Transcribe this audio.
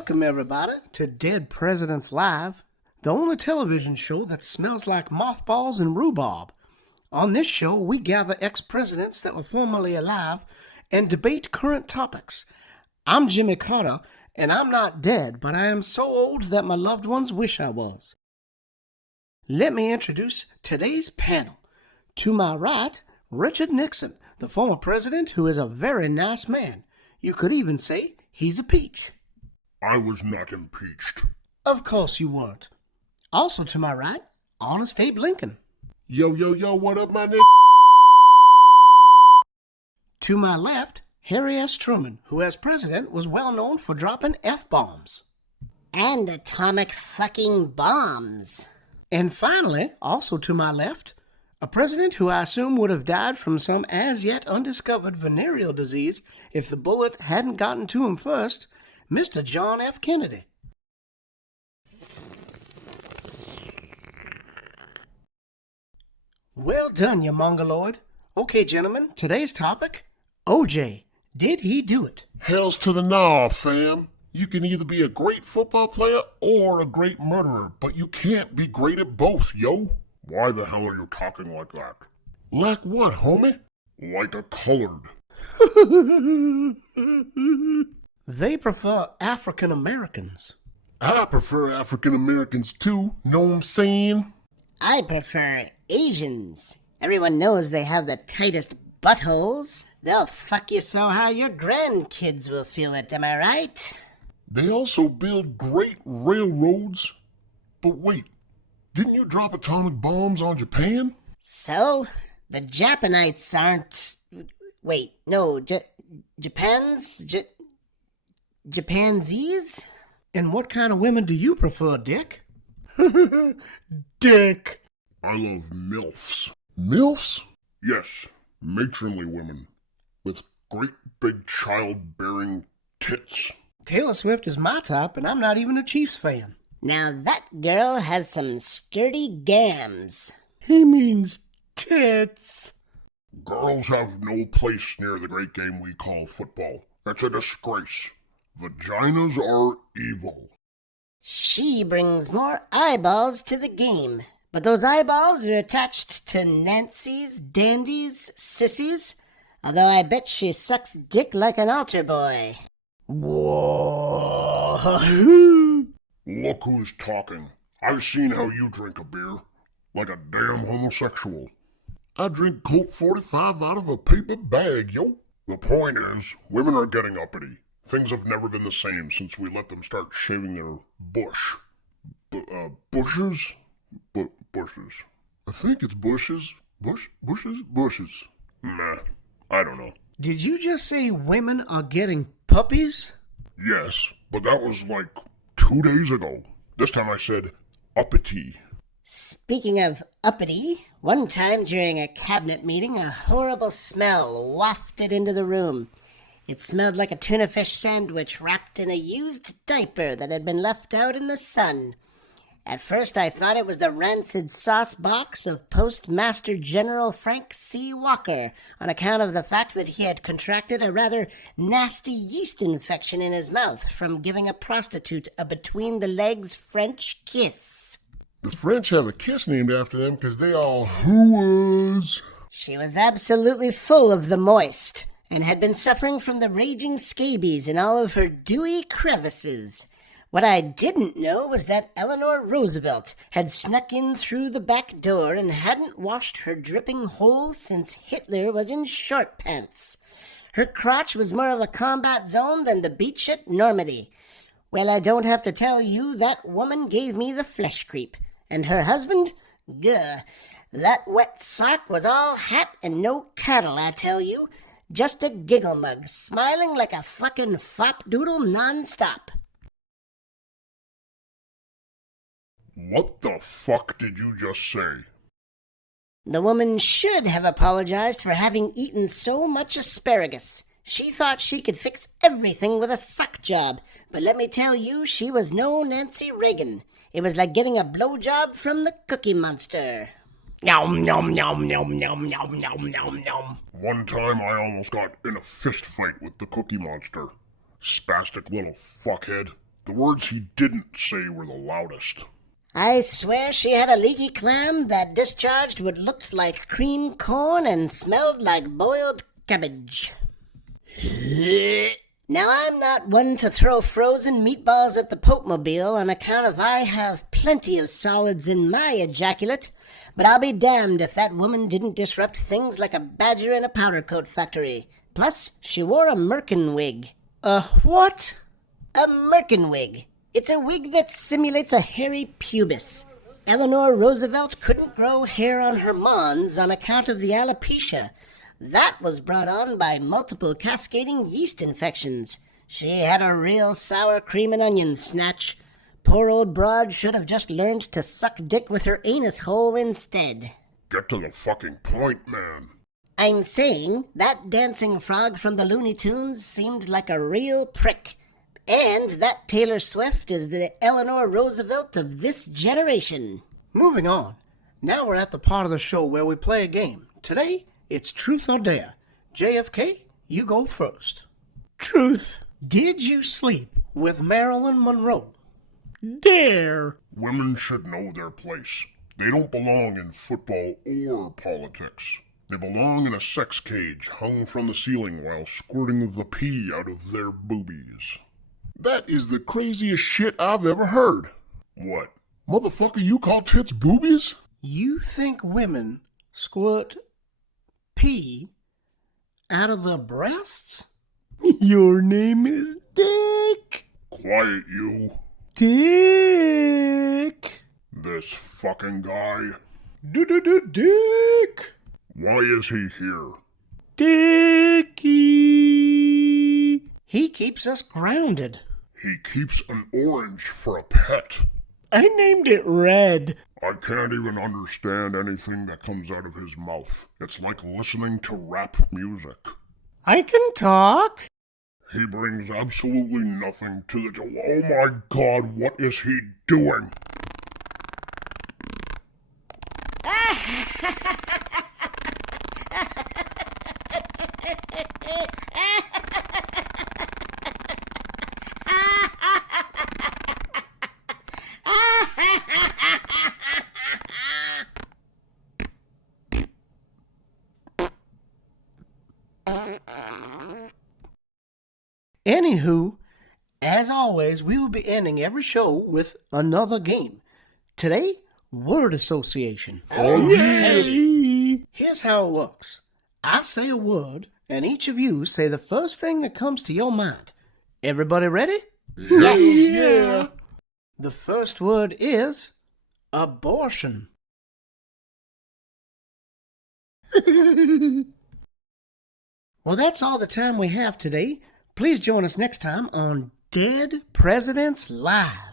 Welcome, everybody, to Dead Presidents Live, the only television show that smells like mothballs and rhubarb. On this show, we gather ex-presidents that were formerly alive and debate current topics. I'm Jimmy Carter, and I'm not dead, but I am so old that my loved ones wish I was. Let me introduce today's panel. To my right, Richard Nixon, the former president who is a very nice man. You could even say he's a peach. I was not impeached. Of course you weren't. Also to my right, Honest Abe Lincoln. Yo, what up, my nigga? To my left, Harry S. Truman, who as president was well known for dropping F-bombs. And atomic fucking bombs. And finally, also to my left, a president who I assume would have died from some as yet undiscovered venereal disease if the bullet hadn't gotten to him first, Mr. John F. Kennedy. Well done, you mongoloid. Okay, gentlemen, today's topic, OJ. Did he do it? Hells to the gnaw, fam. You can either be a great football player or a great murderer, but you can't be great at both, yo. Why the hell are you talking like that? Like what, homie? Like a colored. They prefer African Americans. I prefer African Americans too, know what I'm saying? I prefer Asians. Everyone knows they have the tightest buttholes. They'll fuck you so hard your grandkids will feel it, am I right? They also build great railroads. But wait, didn't you drop atomic bombs on Japan? So, the Japanites aren't... Wait, no, Japanese? And what kind of women do you prefer, Dick? Dick. I love MILFs. MILFs? Yes, matronly women with great big childbearing tits. Taylor Swift is my type, and I'm not even a Chiefs fan. Now that girl has some sturdy gams. He means tits. Girls have no place near the great game we call football. That's a disgrace. Vaginas are evil. She brings more eyeballs to the game. But those eyeballs are attached to Nancy's, dandies, sissies. Although I bet she sucks dick like an altar boy. Whoa. Look who's talking. I've seen how you drink a beer. Like a damn homosexual. I drink Colt 45 out of a paper bag, yo. The point is, women are getting uppity. Things have never been the same since we let them start shaving their bush. Bushes? Bushes. I think it's bushes. Bushes. Meh. I don't know. Did you just say women are getting puppies? Yes, but that was like 2 days ago. This time I said uppity. Speaking of uppity, one time during a cabinet meeting, a horrible smell wafted into the room. It smelled like a tuna fish sandwich wrapped in a used diaper that had been left out in the sun. At first I thought it was the rancid sauce box of Postmaster General Frank C. Walker on account of the fact that he had contracted a rather nasty yeast infection in his mouth from giving a prostitute a between-the-legs French kiss. The French have a kiss named after them because they all hooas. She was absolutely full of the moist and had been suffering from the raging scabies in all of her dewy crevices. What I didn't know was that Eleanor Roosevelt had snuck in through the back door and hadn't washed her dripping hole since Hitler was in short pants. Her crotch was more of a combat zone than the beach at Normandy. Well, I don't have to tell you that woman gave me the flesh creep. And her husband? Gah. That wet sock was all hat and no cattle, I tell you. Just a giggle mug, smiling like a fucking fop doodle non-stop. What the fuck did you just say? The woman should have apologized for having eaten so much asparagus. She thought she could fix everything with a suck job, but let me tell you, she was no Nancy Reagan. It was like getting a blowjob from the Cookie Monster. Nom nom nom nom nom nom nom nom nom. One time I almost got in a fist fight with the Cookie Monster. Spastic little fuckhead. The words he didn't say were the loudest. I swear she had a leaky clam that discharged what looked like cream corn and smelled like boiled cabbage. Now, I'm not one to throw frozen meatballs at the Pope-mobile on account of I have plenty of solids in my ejaculate, but I'll be damned if that woman didn't disrupt things like a badger in a powder coat factory. Plus, she wore a merkin wig. A what? A merkin wig. It's a wig that simulates a hairy pubis. Eleanor Roosevelt couldn't grow hair on her mons on account of the alopecia. That was brought on by multiple cascading yeast infections. She had a real sour cream and onion snatch. Poor old broad should have just learned to suck dick with her anus hole instead. Get to the fucking point, man. I'm saying that dancing frog from the Looney Tunes seemed like a real prick. And that Taylor Swift is the Eleanor Roosevelt of this generation. Moving on. Now we're at the part of the show where we play a game. Today, it's Truth or Dare. JFK, you go first. Truth. Did you sleep with Marilyn Monroe? Dare. Women should know their place. They don't belong in football or politics. They belong in a sex cage hung from the ceiling while squirting the pee out of their boobies. That is the craziest shit I've ever heard. What? Motherfucker, you call tits boobies? You think women squirt pee out of their breasts? Your name is Dick. Quiet, you. Dick. This fucking guy. Dick. Why is he here? Dickie. He keeps us grounded. He keeps an orange for a pet. I named it Red. I can't even understand anything that comes out of his mouth. It's like listening to rap music. I can talk. He brings absolutely nothing to the... Oh my god, what is he doing? Anywho, as always, we will be ending every show with another game. Today, word association. Oh, yeah! Here's how it works. I say a word, and each of you say the first thing that comes to your mind. Everybody ready? Yes. Yeah. The first word is abortion. Well, that's all the time we have today. Please join us next time on Dead Presidents Live.